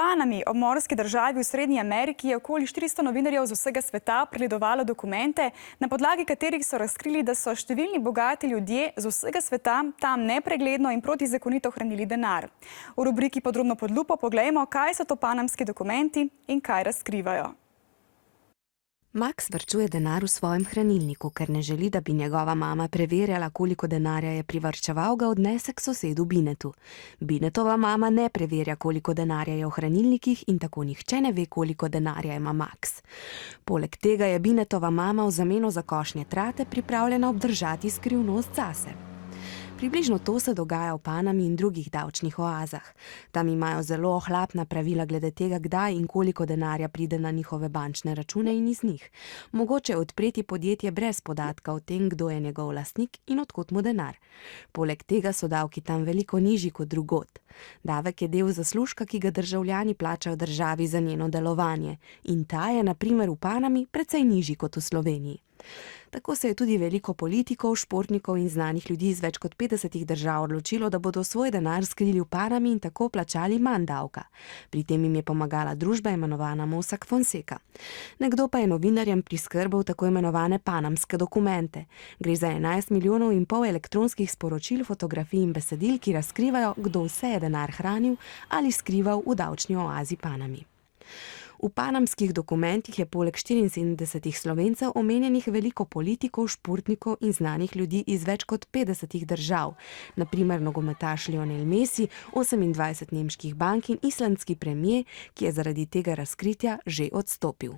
Panami, obmorski državi v Srednji Ameriki, je okoli 400 novinarjev z vsega sveta pregledovalo dokumente, na podlagi katerih so razkrili, da so številni bogati ljudje z vsega sveta tam nepregledno in protizakonito hranili denar. V rubriki Podrobno pod lupo poglejmo, kaj so to panamski dokumenti in kaj razkrivajo. Max varčuje denar v svojem hranilniku, ker ne želi, da bi njegova mama preverjala, koliko denarja je privarčeval, ga odnese k sosedu Binetu. Binetova mama ne preverja, koliko denarja je v hranilnikih in tako nihče ne ve, koliko denarja ima Max. Poleg tega je Binetova mama v zameno za košnje trate pripravljena obdržati skrivnost zase. Približno to se dogaja v Panami in drugih davčnih oazah. Tam imajo zelo ohlapna pravila glede tega, kdaj in koliko denarja pride na njihove bančne račune in iz njih. Mogoče je odpreti podjetje brez podatka o tem, kdo je njegov lastnik in odkot mu denar. Poleg tega so davki tam veliko nižji kot drugod. Davek je del zaslužka, ki ga državljani plačajo državi za njeno delovanje. In ta je, na primer, v Panami precej nižji kot v Sloveniji. Tako se je tudi veliko politikov, športnikov in znanih ljudi iz več kot 50 držav odločilo, da bodo svoj denar skrili v Panami in tako plačali manj davka. Pri tem jim je pomagala družba imenovana Mossack Fonseca. Nekdo pa je novinarjem priskrbel tako imenovane panamske dokumente. Gre za 11,5 milijonov elektronskih sporočil, fotografij in besedil, ki razkrivajo, kdo vse je denar hranil ali skrival v davčni oazi Panami. V panamskih dokumentih je poleg 74 Slovencev omenjenih veliko politikov, športnikov in znanih ljudi iz več kot 50 držav. Na primer nogometaš Lionel Messi, 28 nemških bank in islandski premier, ki je zaradi tega razkritja že odstopil.